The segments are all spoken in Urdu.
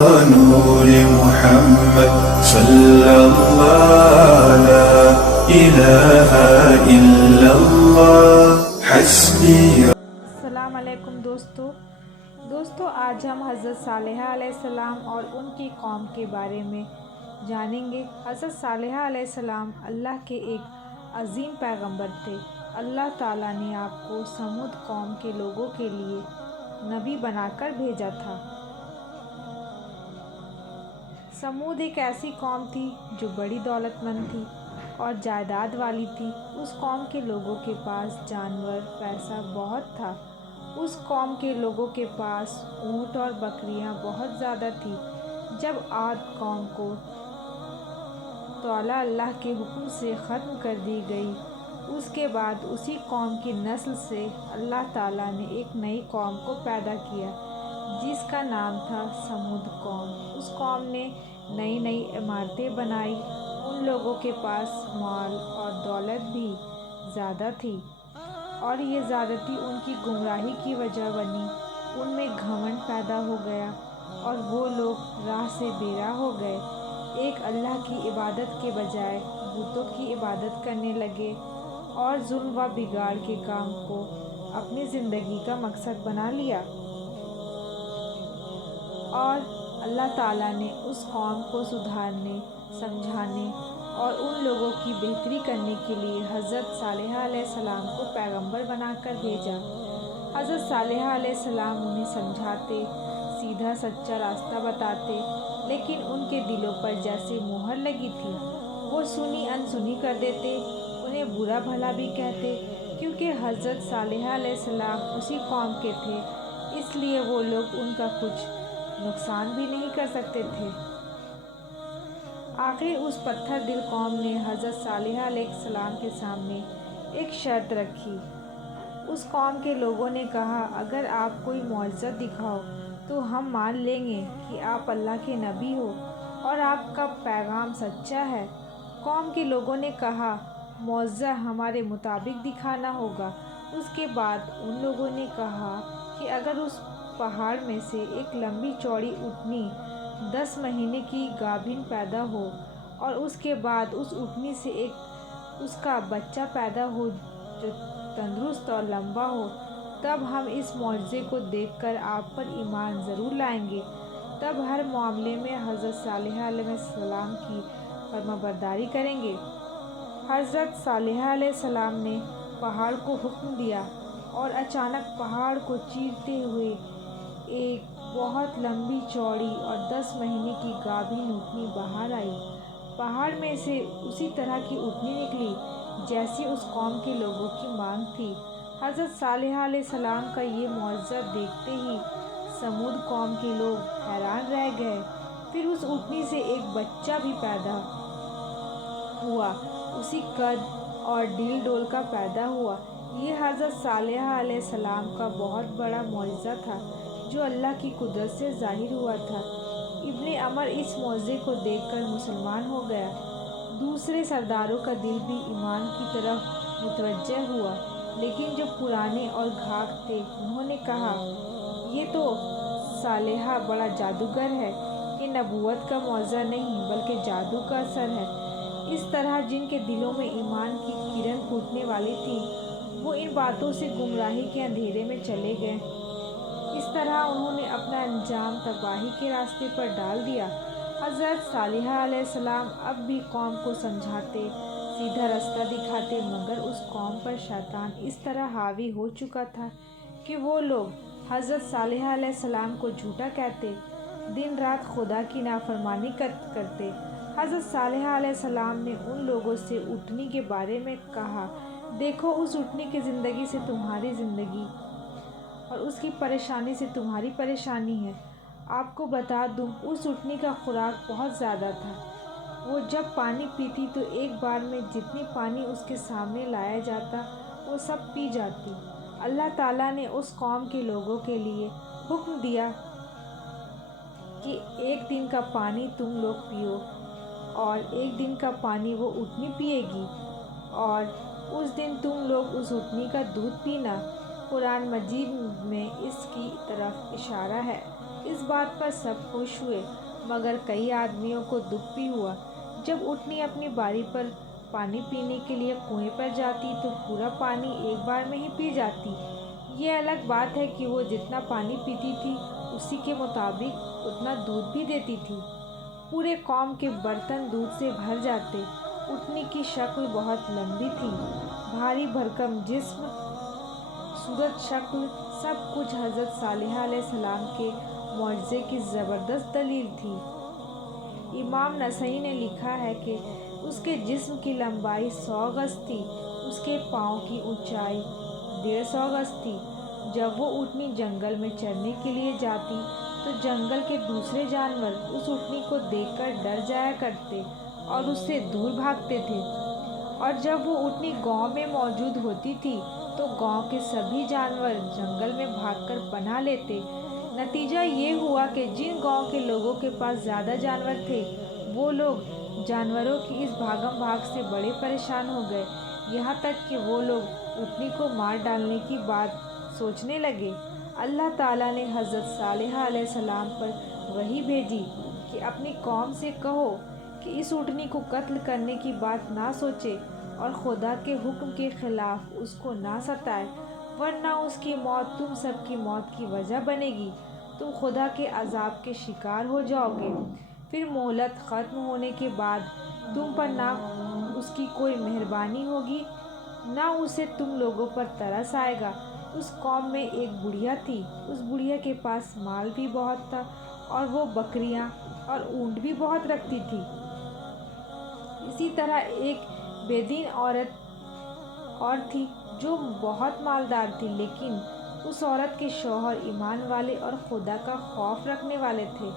نور محمد صلی اللہ لا الہ الا اللہ حسبی۔ السلام علیکم دوستو آج ہم حضرت صالحہ علیہ السلام اور ان کی قوم کے بارے میں جانیں گے۔ حضرت صالحہ علیہ السلام اللہ کے ایک عظیم پیغمبر تھے۔ اللہ تعالیٰ نے آپ کو سمود قوم کے لوگوں کے لیے نبی بنا کر بھیجا تھا۔ سمود ایک ایسی قوم تھی جو بڑی دولت مند تھی اور جائیداد والی تھی۔ اس قوم کے لوگوں کے پاس جانور، پیسہ بہت تھا۔ اس قوم کے لوگوں کے پاس اونٹ اور بکریاں بہت زیادہ تھی۔ جب عاد قوم کو طالع اللہ کے حکم سے ختم کر دی گئی، اس کے بعد اسی قوم کی نسل سے اللہ تعالیٰ نے ایک نئی قوم کو پیدا کیا جس کا نام تھا سمود قوم۔ اس قوم نے نئی عمارتیں بنائی۔ ان لوگوں کے پاس مال اور دولت بھی زیادہ تھی اور یہ زیادتی ان کی گمراہی کی وجہ بنی۔ ان میں گھمنڈ پیدا ہو گیا اور وہ لوگ راہ سے بے راہ ہو گئے۔ ایک اللہ کی عبادت کے بجائے بتوں کی عبادت کرنے لگے اور ظلم و بگاڑ کے کام کو اپنی زندگی کا مقصد بنا لیا۔ اور اللہ تعالیٰ نے اس قوم کو سدھارنے، سمجھانے اور ان لوگوں کی بہتری کرنے کے لیے حضرت صالحہ علیہ السلام کو پیغمبر بنا کر بھیجا۔ حضرت صالحہ علیہ السلام انہیں سمجھاتے، سیدھا سچا راستہ بتاتے، لیکن ان کے دلوں پر جیسے مہر لگی تھی۔ وہ سنی انسنی کر دیتے، انہیں برا بھلا بھی کہتے۔ کیونکہ حضرت صالحہ علیہ السلام اسی قوم کے تھے، اس لیے وہ لوگ ان کا کچھ نقصان بھی نہیں کر سکتے تھے۔ آخر اس پتھر دل قوم نے حضرت صالحہ علیہ السلام کے سامنے ایک شرط رکھی۔ اس قوم کے لوگوں نے کہا، اگر آپ کوئی معجزہ دکھاؤ تو ہم مان لیں گے کہ آپ اللہ کے نبی ہو اور آپ کا پیغام سچا ہے۔ قوم کے لوگوں نے کہا، معجزہ ہمارے مطابق دکھانا ہوگا۔ اس کے بعد ان لوگوں نے کہا کہ اگر اس پہاڑ میں سے ایک لمبی چوڑی اونٹنی 10 مہینے کی گابھن پیدا ہو اور اس کے بعد اس اونٹنی سے اس کا بچہ پیدا ہو جو تندرست اور لمبا ہو، تب ہم اس معجزے کو دیکھ کر آپ پر ایمان ضرور لائیں گے۔ تب ہر معاملے میں حضرت صالحہ علیہ السلام کی فرمانبرداری کریں گے۔ حضرت صالحہ علیہ السلام نے پہاڑ کو حکم دیا اور اچانک پہاڑ کو چیرتے ہوئے ایک بہت لمبی چوڑی اور 10 مہینے کی گابھن اونٹنی باہر آئی۔ پہاڑ میں سے اسی طرح کی اونٹنی نکلی جیسی اس قوم کے لوگوں کی مانگ تھی۔ حضرت صالحہ علیہ السلام کا یہ معجزہ دیکھتے ہی سمود قوم کے لوگ حیران رہ گئے۔ پھر اس اونٹنی سے ایک بچہ بھی پیدا ہوا، اسی قد اور ڈیل ڈول کا پیدا ہوا۔ یہ حضرت صالحہ علیہ السلام کا بہت بڑا معجزہ تھا جو اللہ کی قدرت سے ظاہر ہوا تھا۔ ابن عمر اس معجزے کو دیکھ کر مسلمان ہو گیا۔ دوسرے سرداروں کا دل بھی ایمان کی طرف متوجہ ہوا، لیکن جو پرانے اور گھاک تھے انہوں نے کہا، یہ تو صالحہ بڑا جادوگر ہے، یہ نبوت کا معجزہ نہیں بلکہ جادو کا اثر ہے۔ اس طرح جن کے دلوں میں ایمان کی کرن پھوٹنے والی تھی وہ ان باتوں سے گمراہی کے اندھیرے میں چلے گئے۔ اس طرح انہوں نے اپنا انجام تباہی کے راستے پر ڈال دیا۔ حضرت صالحہ علیہ السلام اب بھی قوم کو سمجھاتے، سیدھا راستہ دکھاتے، مگر اس قوم پر شیطان اس طرح حاوی ہو چکا تھا کہ وہ لوگ حضرت صالحہ علیہ السلام کو جھوٹا کہتے، دن رات خدا کی نافرمانی کرتے۔ حضرت صالحہ علیہ السلام نے ان لوگوں سے اونٹنی کے بارے میں کہا، دیکھو اس اونٹنی کی زندگی سے تمہاری زندگی اور اس کی پریشانی سے تمہاری پریشانی ہے۔ آپ کو بتا دوں، اس اونٹنی کا خوراک بہت زیادہ تھا۔ وہ جب پانی پیتی تو ایک بار میں جتنی پانی اس کے سامنے لایا جاتا وہ سب پی جاتی۔ اللہ تعالیٰ نے اس قوم کے لوگوں کے لیے حکم دیا کہ ایک دن کا پانی تم لوگ پیو اور ایک دن کا پانی وہ اونٹنی پیے گی، اور اس دن تم لوگ اس اونٹنی کا دودھ پینا۔ قرآن مجید میں اس کی طرف اشارہ ہے۔ اس بات پر سب خوش ہوئے، مگر کئی آدمیوں کو دکھ بھی ہوا۔ جب اونٹنی اپنی باری پر پانی پینے کے لیے کنویں پر جاتی تو پورا پانی ایک بار میں ہی پی جاتی۔ یہ الگ بات ہے کہ وہ جتنا پانی پیتی تھی اسی کے مطابق اتنا دودھ بھی دیتی تھی۔ پورے قوم کے برتن دودھ سے بھر جاتے۔ اونٹنی کی شکل بہت لمبی تھی، بھاری بھرکم جسم، صورت شکل، سب کچھ حضرت صالحہ علیہ السلام کے معجزے کی زبردست دلیل تھی۔ امام نسائی نے لکھا ہے کہ اس کے جسم کی لمبائی 100 گز تھی، اس کے پاؤں کی اونچائی 150 گز تھی۔ جب وہ اونٹنی جنگل میں چرنے کے لیے جاتی تو جنگل کے دوسرے جانور اس اونٹنی کو دیکھ کر ڈر جایا کرتے اور اس سے دور بھاگتے تھے، اور جب وہ اونٹنی گاؤں میں موجود ہوتی تھی تو گاؤں کے سبھی جانور جنگل میں بھاگ کر پناہ لیتے۔ نتیجہ یہ ہوا کہ جن گاؤں کے لوگوں کے پاس زیادہ جانور تھے وہ لوگ جانوروں کی اس بھاگم بھاگ سے بڑے پریشان ہو گئے، یہاں تک کہ وہ لوگ اونٹنی کو مار ڈالنے کی بات سوچنے لگے۔ اللہ تعالیٰ نے حضرت صالحہ علیہ السلام پر وحی بھیجی کہ اپنی قوم سے کہو کہ اس اونٹنی کو قتل کرنے کی بات نہ سوچے اور خدا کے حکم کے خلاف اس کو نہ ستائے، ورنہ اس کی موت تم سب کی موت کی وجہ بنے گی، تم خدا کے عذاب کے شکار ہو جاؤ گے۔ پھر مہلت ختم ہونے کے بعد تم پر نہ اس کی کوئی مہربانی ہوگی نہ اسے تم لوگوں پر ترس آئے گا۔ اس قوم میں ایک بڑھیا تھی، اس بڑھیا کے پاس مال بھی بہت تھا اور وہ بکریاں اور اونٹ بھی بہت رکھتی تھی۔ اسی طرح ایک بے دین عورت اور تھی جو بہت مالدار تھی، لیکن اس عورت کے شوہر ایمان والے اور خدا کا خوف رکھنے والے تھے۔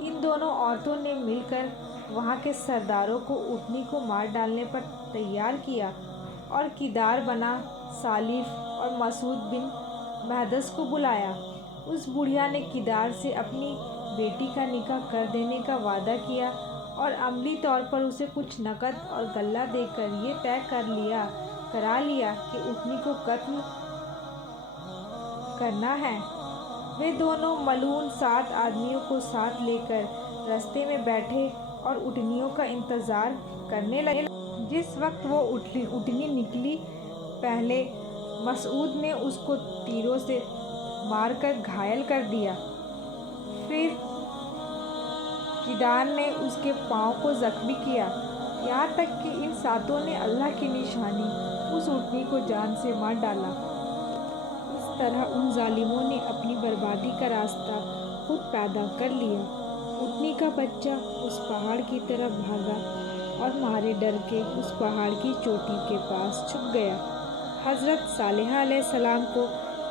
ان دونوں عورتوں نے مل کر وہاں کے سرداروں کو اونٹنی کو مار ڈالنے پر تیار کیا اور کردار بنا سالف اور مسعود بن محدث کو بلایا۔ اس بڑھیا نے کردار سے اپنی بیٹی کا نکاح کر دینے کا وعدہ کیا اور عملی طور پر اسے کچھ نقد اور غلہ دے کر یہ طے کرا لیا کہ اونٹنی کو قتل کرنا ہے۔ وہ دونوں ملعون 7 آدمیوں کو ساتھ لے کر رستے میں بیٹھے اور اونٹنیوں کا انتظار کرنے لگے۔ جس وقت وہ اونٹنی نکلی، پہلے مسعود نے اس کو تیروں سے مار کر گھائل کر دیا، پھر کردار نے اس کے پاؤں کو زخمی کیا، یہاں تک کہ ان 7 نے اللہ کی نشانی اس اونٹنی کو جان سے مار ڈالا۔ اس طرح ان ظالموں نے اپنی بربادی کا راستہ خود پیدا کر لیا۔ اونٹنی کا بچہ اس پہاڑ کی طرف بھاگا اور مارے ڈر کے اس پہاڑ کی چوٹی کے پاس چھپ گیا۔ حضرت صالحہ علیہ السلام کو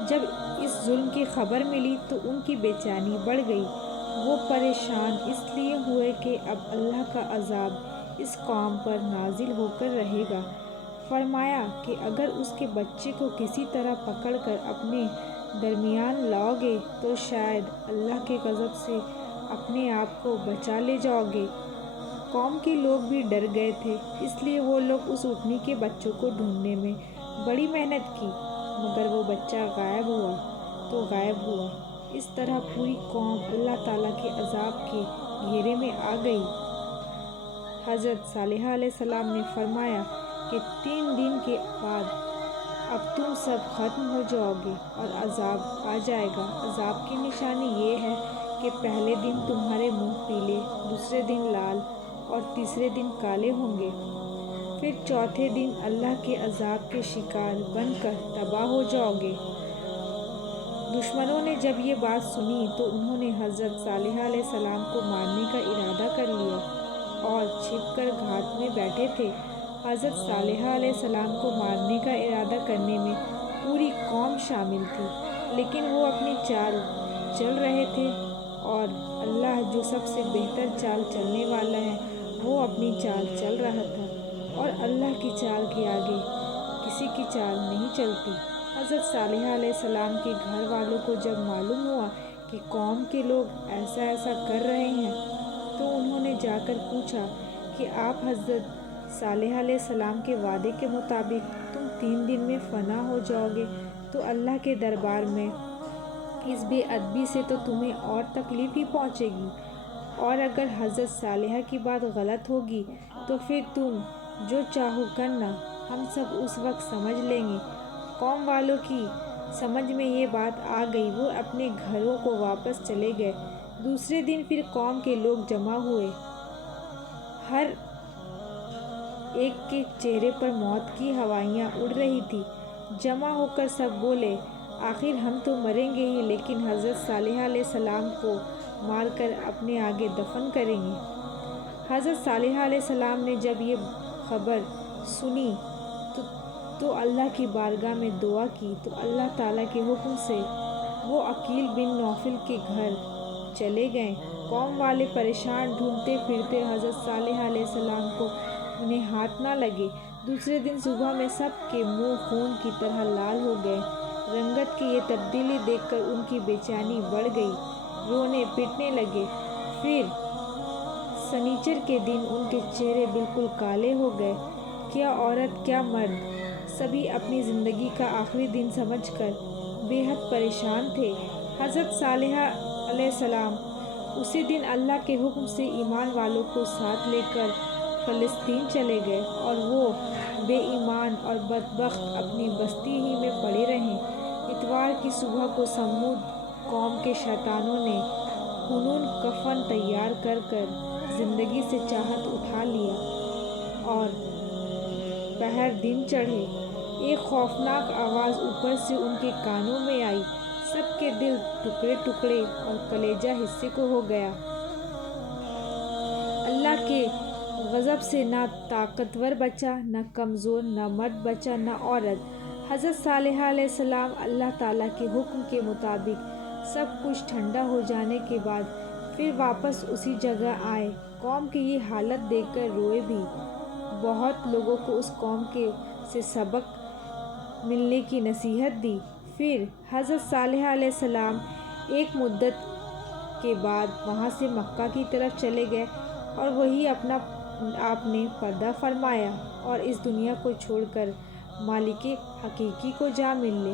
جب اس ظلم کی خبر ملی تو ان کی بے چینی بڑھ گئی۔ وہ پریشان اس لیے ہوئے کہ اب اللہ کا عذاب اس قوم پر نازل ہو کر رہے گا۔ فرمایا کہ اگر اس کے بچے کو کسی طرح پکڑ کر اپنے درمیان لاؤ گے تو شاید اللہ کے غضب سے اپنے آپ کو بچا لے جاؤ گے۔ قوم کے لوگ بھی ڈر گئے تھے، اس لیے وہ لوگ اس اونٹنی کے بچوں کو ڈھونڈنے میں بڑی محنت کی، مگر وہ بچہ غائب ہوا تو غائب ہوا۔ اس طرح پوری قوم اللہ تعالیٰ کے عذاب کے گھیرے میں آ گئی۔ حضرت صالحہ علیہ السلام نے فرمایا کہ 3 دن کے بعد اب تم سب ختم ہو جاؤ گے اور عذاب آ جائے گا۔ عذاب کی نشانی یہ ہے کہ پہلے دن تمہارے منہ پیلے، دوسرے دن لال اور تیسرے دن کالے ہوں گے، پھر چوتھے دن اللہ کے عذاب کے شکار بن کر تباہ ہو جاؤ گے۔ دشمنوں نے جب یہ بات سنی تو انہوں نے حضرت صالحہ علیہ السلام کو مارنے کا ارادہ کر لیا اور چھپ کر گھاٹ میں بیٹھے تھے۔ حضرت صالحہ علیہ السلام کو مارنے کا ارادہ کرنے میں پوری قوم شامل تھی، لیکن وہ اپنی چال چل رہے تھے اور اللہ جو سب سے بہتر چال چلنے والا ہے وہ اپنی چال چل رہا تھا، اور اللہ کی چال کے آگے کسی کی چال نہیں چلتی۔ حضرت صالحہ علیہ السلام کے گھر والوں کو جب معلوم ہوا کہ قوم کے لوگ ایسا کر رہے ہیں تو انہوں نے جا کر پوچھا کہ آپ حضرت صالحہ علیہ السلام کے وعدے کے مطابق تم 3 دن میں فنا ہو جاؤ گے تو اللہ کے دربار میں اس بے ادبی سے تو تمہیں اور تکلیف ہی پہنچے گی، اور اگر حضرت صالحہ کی بات غلط ہوگی تو پھر تم جو چاہو کرنا، ہم سب اس وقت سمجھ لیں گے۔ قوم والوں کی سمجھ میں یہ بات آ گئی، وہ اپنے گھروں کو واپس چلے گئے۔ دوسرے دن پھر قوم کے لوگ جمع ہوئے، ہر ایک کے چہرے پر موت کی ہوائیاں اڑ رہی تھی۔ جمع ہو کر سب بولے، آخر ہم تو مریں گے ہی، لیکن حضرت صالحہ علیہ السلام کو مار کر اپنے آگے دفن کریں گے۔ حضرت صالحہ علیہ السلام نے جب یہ خبر سنی تو اللہ کی بارگاہ میں دعا کی، تو اللہ تعالیٰ کے حکم سے وہ عقیل بن نوفل کے گھر چلے گئے۔ قوم والے پریشان ڈھونڈتے پھرتے حضرت صالحہ علیہ السلام کو انہیں ہاتھ نہ لگے۔ دوسرے دن صبح میں سب کے منہ خون کی طرح لال ہو گئے۔ رنگت کی یہ تبدیلی دیکھ کر ان کی بے چینی بڑھ گئی، رونے پیٹنے لگے۔ پھر سنیچر کے دن ان کے چہرے بالکل کالے ہو گئے۔ کیا عورت کیا مرد، سبھی اپنی زندگی کا آخری دن سمجھ کر بے حد پریشان تھے۔ حضرت صالحہ علیہ السلام اسی دن اللہ کے حکم سے ایمان والوں کو ساتھ لے کر فلسطین چلے گئے، اور وہ بے ایمان اور بدبخت اپنی بستی ہی میں پڑے رہے۔ اتوار کی صبح کو سمود قوم کے شیطانوں نے خونین کفن تیار کر کر زندگی سے چاہت اٹھا لیا، اور پہر دن چڑھے۔ ایک خوفناک آواز اوپر سے ان کے کانوں میں آئی، سب کے دل ٹکڑے ٹکڑے اور کلیجہ حصے کو ہو گیا۔ اللہ کے غضب سے نہ طاقتور بچا، نہ کمزور، نہ مرد بچا، نہ عورت۔ حضرت صالحہ علیہ السلام اللہ تعالیٰ کے حکم کے مطابق سب کچھ ٹھنڈا ہو جانے کے بعد پھر واپس اسی جگہ آئے۔ قوم کی یہ حالت دیکھ کر روئے بھی۔ بہت لوگوں کو اس قوم سے سبق ملنے کی نصیحت دی۔ پھر حضرت صالحہ علیہ السلام ایک مدت کے بعد وہاں سے مکہ کی طرف چلے گئے، اور وہی اپنا آپ نے پردہ فرمایا اور اس دنیا کو چھوڑ کر مالک حقیقی کو جا ملے۔